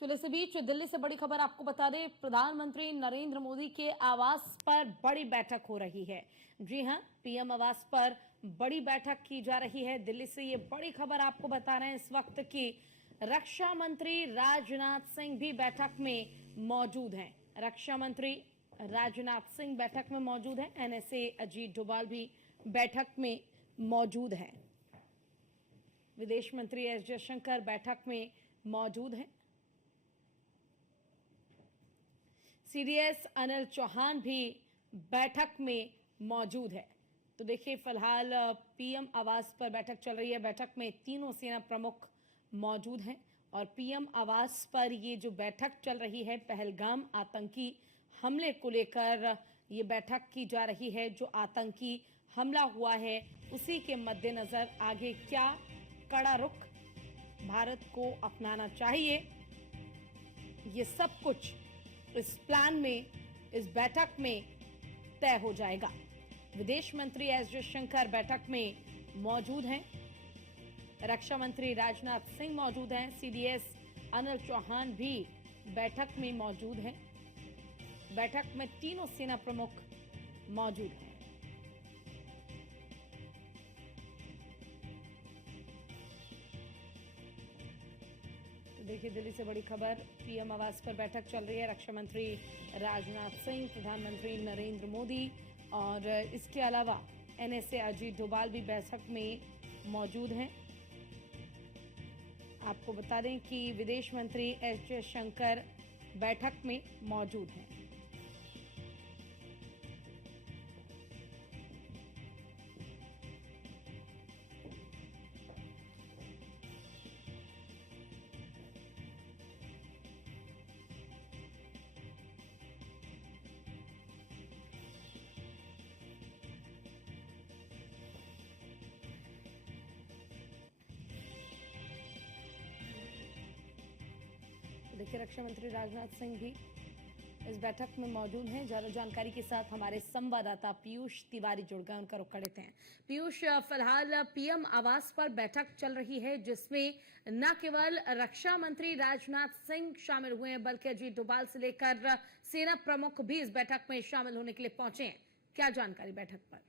तो इसी बीच दिल्ली से बड़ी खबर आपको बता दें, प्रधानमंत्री नरेंद्र मोदी के आवास पर बड़ी बैठक हो रही है। जी हां, पीएम आवास पर बड़ी बैठक की जा रही है। दिल्ली से ये बड़ी खबर आपको बता रहे हैं इस वक्त की रक्षा मंत्री राजनाथ सिंह भी बैठक में मौजूद हैं। रक्षा मंत्री राजनाथ सिंह बैठक में मौजूद हैं। एनएसए अजीत डोभाल भी बैठक में मौजूद हैं। विदेश मंत्री एस जयशंकर बैठक में मौजूद हैं। सीडीएस अनिल चौहान भी बैठक में मौजूद है। तो देखिए, फिलहाल पीएम आवास पर बैठक चल रही है। बैठक में तीनों सेना प्रमुख मौजूद हैं और पीएम आवास पर ये जो बैठक चल रही है, पहलगाम आतंकी हमले को लेकर ये बैठक की जा रही है। जो आतंकी हमला हुआ है उसी के मद्देनजर आगे क्या कड़ा रुख भारत को अपनाना चाहिए, ये सब कुछ इस प्लान में, इस बैठक में तय हो जाएगा। विदेश मंत्री एस जयशंकर बैठक में मौजूद हैं। रक्षा मंत्री राजनाथ सिंह मौजूद हैं। सीडीएस अनिल चौहान भी बैठक में मौजूद हैं। बैठक में तीनों सेना प्रमुख मौजूद हैं। देखिए, दिल्ली से बड़ी खबर, पीएम आवास पर बैठक चल रही है। रक्षा मंत्री राजनाथ सिंह, प्रधानमंत्री नरेंद्र मोदी और इसके अलावा एनएसए अजीत डोभाल भी बैठक में मौजूद हैं। आपको बता दें कि विदेश मंत्री एस जयशंकर बैठक में मौजूद हैं। देखिए, रक्षा मंत्री राजनाथ सिंह भी इस बैठक में मौजूद हैं। ज्यादा जानकारी के साथ हमारे संवाददाता पीयूष तिवारी जुड़ गए, उनका रुख कर लेते हैं। पीयूष, फिलहाल पीएम आवास पर बैठक चल रही है जिसमें न केवल रक्षा मंत्री राजनाथ सिंह शामिल हुए हैं बल्कि अजीत डोभाल से लेकर सेना प्रमुख भी इस बैठक में शामिल होने के लिए पहुंचे हैं। क्या जानकारी बैठक पर?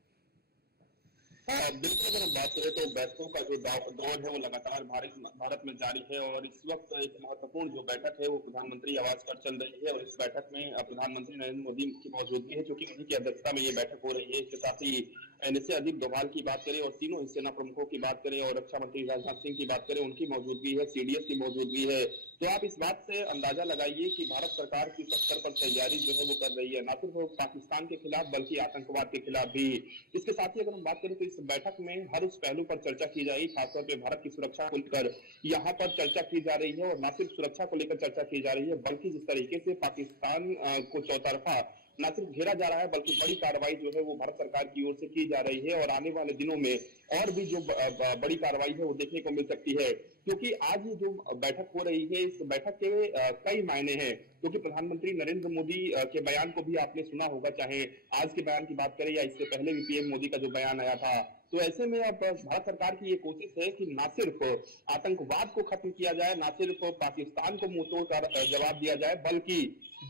बिल्कुल, अगर हम बात करें तो बैठकों का जो दौर है वो लगातार भारत में जारी है और इस वक्त एक महत्वपूर्ण जो बैठक है वो प्रधानमंत्री आवास पर चल रही है और इस बैठक में प्रधानमंत्री नरेंद्र मोदी की मौजूदगी है, क्योंकि उन्हीं की अध्यक्षता में ये बैठक हो रही है। इसके साथ ही एनएसए अजीत डोभाल की बात करें और तीनों सेना प्रमुखों की बात करें और रक्षा मंत्री राजनाथ सिंह की बात करें, उनकी मौजूदगी है, सीडीएस की मौजूदगी है। तो आप इस बात से अंदाजा लगाइए कि भारत सरकार किस स्तर पर तैयारी जो है वो कर रही है, न सिर्फ पाकिस्तान के खिलाफ बल्कि आतंकवाद के खिलाफ भी। इसके साथ ही अगर हम बात करें तो इस बैठक में हर उस पहलू पर चर्चा की जाएगी, खासतौर पर भारत की सुरक्षा को लेकर यहाँ पर चर्चा की जा रही है और न सिर्फ सुरक्षा को लेकर चर्चा की जा रही है बल्कि जिस तरीके से पाकिस्तान को चौतरफा न सिर्फ घेरा जा रहा है बल्कि बड़ी कार्रवाई जो है वो भारत सरकार की ओर से की जा रही है और आने वाले दिनों में और भी जो बड़ी कार्रवाई है वो देखने को मिल सकती है, क्योंकि आज ये जो बैठक हो रही है इस बैठक के कई मायने हैं। क्योंकि प्रधानमंत्री नरेंद्र मोदी के बयान को भी आपने सुना होगा, चाहे आज के बयान की बात करें या इससे पहले भी पीएम मोदी का जो बयान आया था। तो ऐसे में अब भारत सरकार की ये कोशिश है कि न सिर्फ आतंकवाद को खत्म किया जाए, न सिर्फ पाकिस्तान को मुंहतोड़ कर जवाब दिया जाए, बल्कि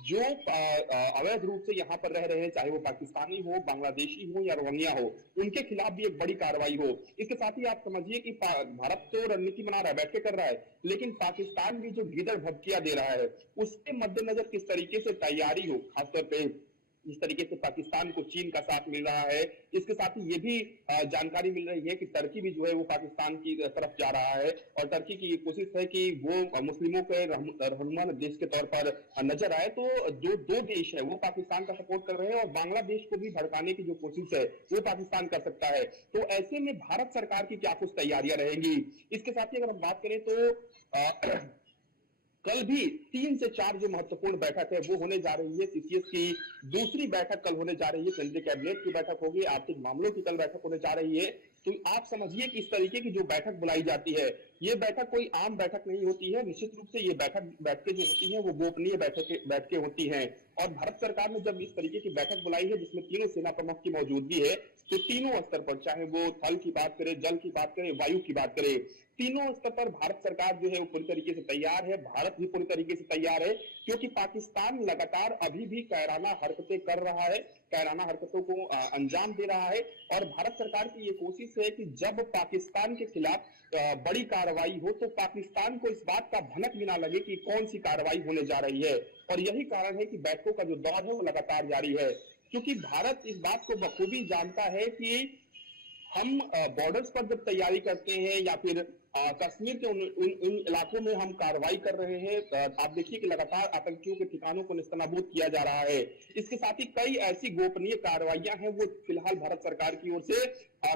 जो अवैध रूप से यहाँ पर रह रहे हैं, चाहे वो पाकिस्तानी हो, बांग्लादेशी हो या रोहिंग्या हो, उनके खिलाफ भी एक बड़ी कार्रवाई हो। इसके साथ ही आप समझिए कि भारत तो रणनीति बना रहा है, बैठ के कर रहा है, लेकिन पाकिस्तान भी जो गीदड़ भभकिया दे रहा है उसके मद्देनजर किस तरीके से तैयारी हो, खासतौर पर जिस तरीके से पाकिस्तान को चीन का साथ मिल रहा है। इसके साथ ही ये भी जानकारी मिल रही है कि टर्की भी जो है वो पाकिस्तान की तरफ जा रहा है और टर्की की ये कोशिश है कि वो मुस्लिमों के रहनुमा देश के तौर पर नजर आए। तो जो दो देश है वो पाकिस्तान का सपोर्ट कर रहे हैं और बांग्लादेश को भी भड़काने की जो कोशिश है वो पाकिस्तान कर सकता है। तो ऐसे में भारत सरकार की क्या कुछ तैयारियां रहेंगी। इसके साथ ही अगर हम बात करें तो कल भी 3 से 4 जो महत्वपूर्ण बैठक है वो होने जा रही है। सीसीएस की दूसरी बैठक कल होने जा रही है, केंद्रीय कैबिनेट की बैठक होगी, आर्थिक मामलों की कल बैठक होने जा रही है। तो आप समझिए कि इस तरीके की जो बैठक बुलाई जाती है ये बैठक कोई आम बैठक नहीं होती है। निश्चित रूप से ये बैठकें जो होती हैं वो गोपनीय बैठकें होती हैं और भारत सरकार ने जब इस तरीके की बैठक बुलाई है जिसमें तीनों सेना प्रमुख की मौजूदगी है, तो तीनों स्तर पर, चाहे वो थल की बात करें, जल की बात करें, वायु की बात करें, तीनों स्तर पर भारत सरकार जो है वो पूरी तरीके से तैयार है, भारत भी पूरी तरीके से तैयार है, क्योंकि पाकिस्तान लगातार अभी भी कायराना हरकतें कर रहा है, कायराना हरकतों को अंजाम दे रहा है। और भारत सरकार की ये कोशिश है कि जब पाकिस्तान के खिलाफ बड़ी कार्रवाई हो तो पाकिस्तान को इस बात का भनक भी ना लगे कि कौन सी कार्रवाई होने जा रही है। और यही कारण है कि बैठकों का जो दौर है वो लगातार जारी है, क्योंकि भारत इस बात को बखूबी जानता है कि हम बॉर्डर्स पर जब तैयारी करते हैं या फिर कश्मीर के उन इलाकों में हम कार्रवाई कर रहे हैं, आप देखिए कि लगातार आतंकियों के ठिकानों को निस्तनाबूद किया जा रहा है। इसके साथ ही कई ऐसी गोपनीय कार्रवाइयां हैं वो फिलहाल भारत सरकार की ओर से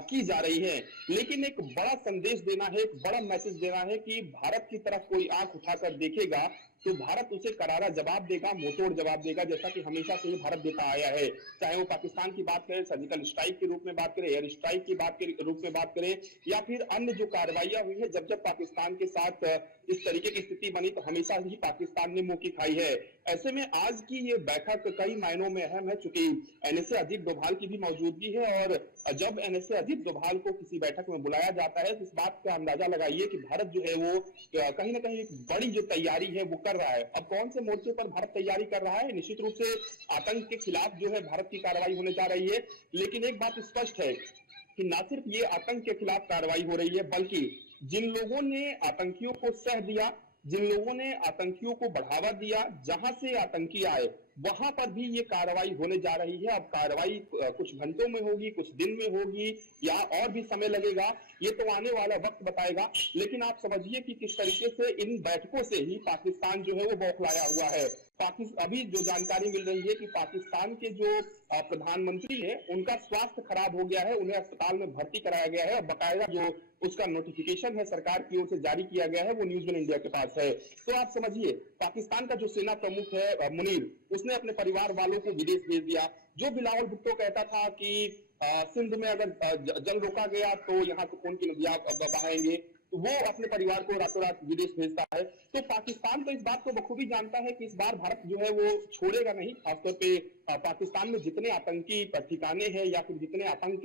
की जा रही है। लेकिन एक बड़ा संदेश देना है, एक बड़ा मैसेज देना है कि भारत की तरफ कोई आंख उठाकर देखेगा तो भारत उसे करारा जवाब देगा, मुंहतोड़ जवाब देगा, जैसा कि हमेशा से ही भारत देता आया है। चाहे वो पाकिस्तान की बात करें, सर्जिकल स्ट्राइक के रूप में बात करें, एयर स्ट्राइक की बात के रूप में बात करें, या फिर अन्य जो कार्रवाइयां हुई है, जब पाकिस्तान के साथ इस तरीके की स्थिति बनी तो हमेशा ही पाकिस्तान ने मुंह की खाई है। ऐसे में आज की ये बैठक कई मायनों में अहम है, चूंकि एनएसए अजीत डोभाल की भी मौजूदगी है। और जब एनएसए अजीत डोभाल को किसी बैठक में बुलाया जाता है तो इस बात का अंदाजा लगाइए कि भारत जो है वो कहीं ना कहीं एक बड़ी जो तैयारी है वो कर रहा है। अब कौन से मोर्चे पर भारत तैयारी कर रहा है? निश्चित रूप से आतंक के खिलाफ जो है भारत की कार्रवाई होने जा रही है, लेकिन एक बात स्पष्ट है कि ना सिर्फ ये आतंक के खिलाफ कार्रवाई हो रही है, बल्कि जिन लोगों ने आतंकियों को सह दिया, जिन लोगों ने आतंकियों को बढ़ावा दिया, जहां से आतंकी आए वहां पर भी ये कार्रवाई होने जा रही है। अब कार्रवाई कुछ घंटों में होगी, कुछ दिन में होगी, या और भी समय लगेगा, ये तो आने वाला वक्त बताएगा। लेकिन आप समझिए कि किस तरीके से इन बैठकों से ही पाकिस्तान जो है वो बौखलाया हुआ है। अभी जो जानकारी मिल रही है कि पाकिस्तान के जो प्रधानमंत्री है उनका स्वास्थ्य खराब हो गया है, उन्हें अस्पताल में भर्ती कराया गया है और बकायदा जो उसका नोटिफिकेशन है सरकार की ओर से जारी किया गया है वो न्यूज़ वन इंडिया के पास है। तो आप समझिए पाकिस्तान का जो सेना प्रमुख है मुनीर, उसने अपने परिवार वालों को विदेश भेज दिया। जो बिलावल भुट्टो कहता था कि सिंध में अगर जंग रोका गया तो यहाँ से खून की नदियां बहाएंगे, तो वो अपने परिवार को रातों रात विदेश भेजता है। तो पाकिस्तान तो इस बात को बखूबी जानता है कि इस बार भारत जो है वो छोड़ेगा नहीं। खासतौर पे पाकिस्तान में जितने आतंकी ठिकाने हैं या फिर जितने आतंक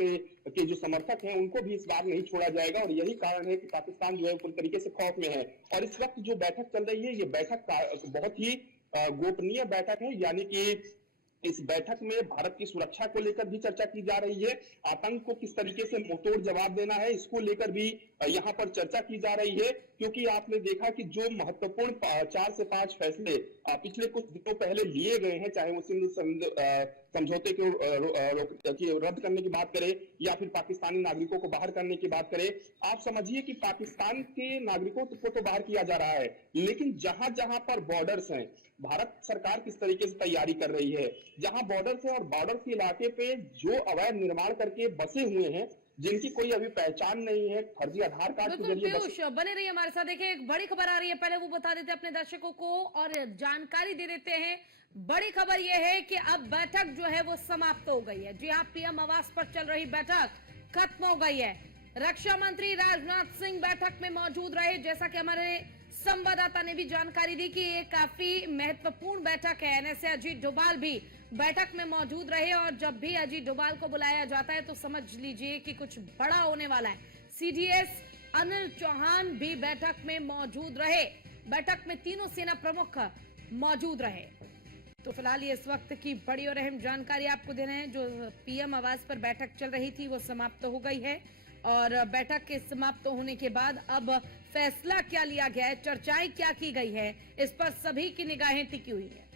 के जो समर्थक हैं उनको भी इस बार नहीं छोड़ा जाएगा। और यही कारण है कि पाकिस्तान जो है पूरी तरीके से खौफ में है। और इस वक्त जो बैठक चल रही है ये बैठक बहुत ही गोपनीय बैठक है, यानी कि इस बैठक में भारत की सुरक्षा को लेकर भी चर्चा की जा रही है, आतंक को किस तरीके से मुंहतोड़ जवाब देना है इसको लेकर भी यहाँ पर चर्चा की जा रही है। क्योंकि आपने देखा कि जो महत्वपूर्ण 4 से 5 फैसले पिछले कुछ दिनों पहले लिए गए हैं, चाहे वो सिंधु समझौते को रद्द करने की बात करें या फिर पाकिस्तानी नागरिकों को बाहर करने की बात करें, आप समझिए कि पाकिस्तान के नागरिकों को तो बाहर किया जा रहा है, लेकिन जहां जहां पर बॉर्डर्स हैं भारत सरकार किस तरीके से तैयारी कर रही है। जहां बॉर्डर्स है और बॉर्डर के इलाके पे जो अवैध निर्माण करके बसे हुए हैं, जिनकी कोई अभी पहचान नहीं है, फर्जी आधार कार्ड के जरिए बने रहिए हमारे साथ। देखिए एक बड़ी खबर आ रही है, पहले वो बता देते अपने दर्शकों को और जानकारी दे देते हैं। बड़ी खबर यह है कि अब बैठक जो है वो समाप्त हो गई है। जी हाँ, पीएम आवास पर चल रही बैठक खत्म हो गई है। रक्षा मंत्री राजनाथ सिंह बैठक में मौजूद रहे। जैसा कि हमारे संवाददाता ने भी जानकारी दी कि ये काफी महत्वपूर्ण बैठक है। एनएसए अजीत डोभाल भी बैठक में मौजूद रहे और जब भी अजीत डोभाल को बुलाया जाता है तो समझ लीजिए कि कुछ बड़ा होने वाला है। सीडीएस अनिल चौहान भी बैठक में मौजूद रहे। बैठक में तीनों सेना प्रमुख मौजूद रहे। तो फिलहाल ये इस वक्त की बड़ी और अहम जानकारी आपको दे रहे हैं। जो पीएम आवास पर बैठक चल रही थी वो समाप्त हो गई है और बैठक के समाप्त होने के बाद अब फैसला क्या लिया गया है, चर्चाएं क्या की गई है, इस पर सभी की निगाहें टिकी हुई है।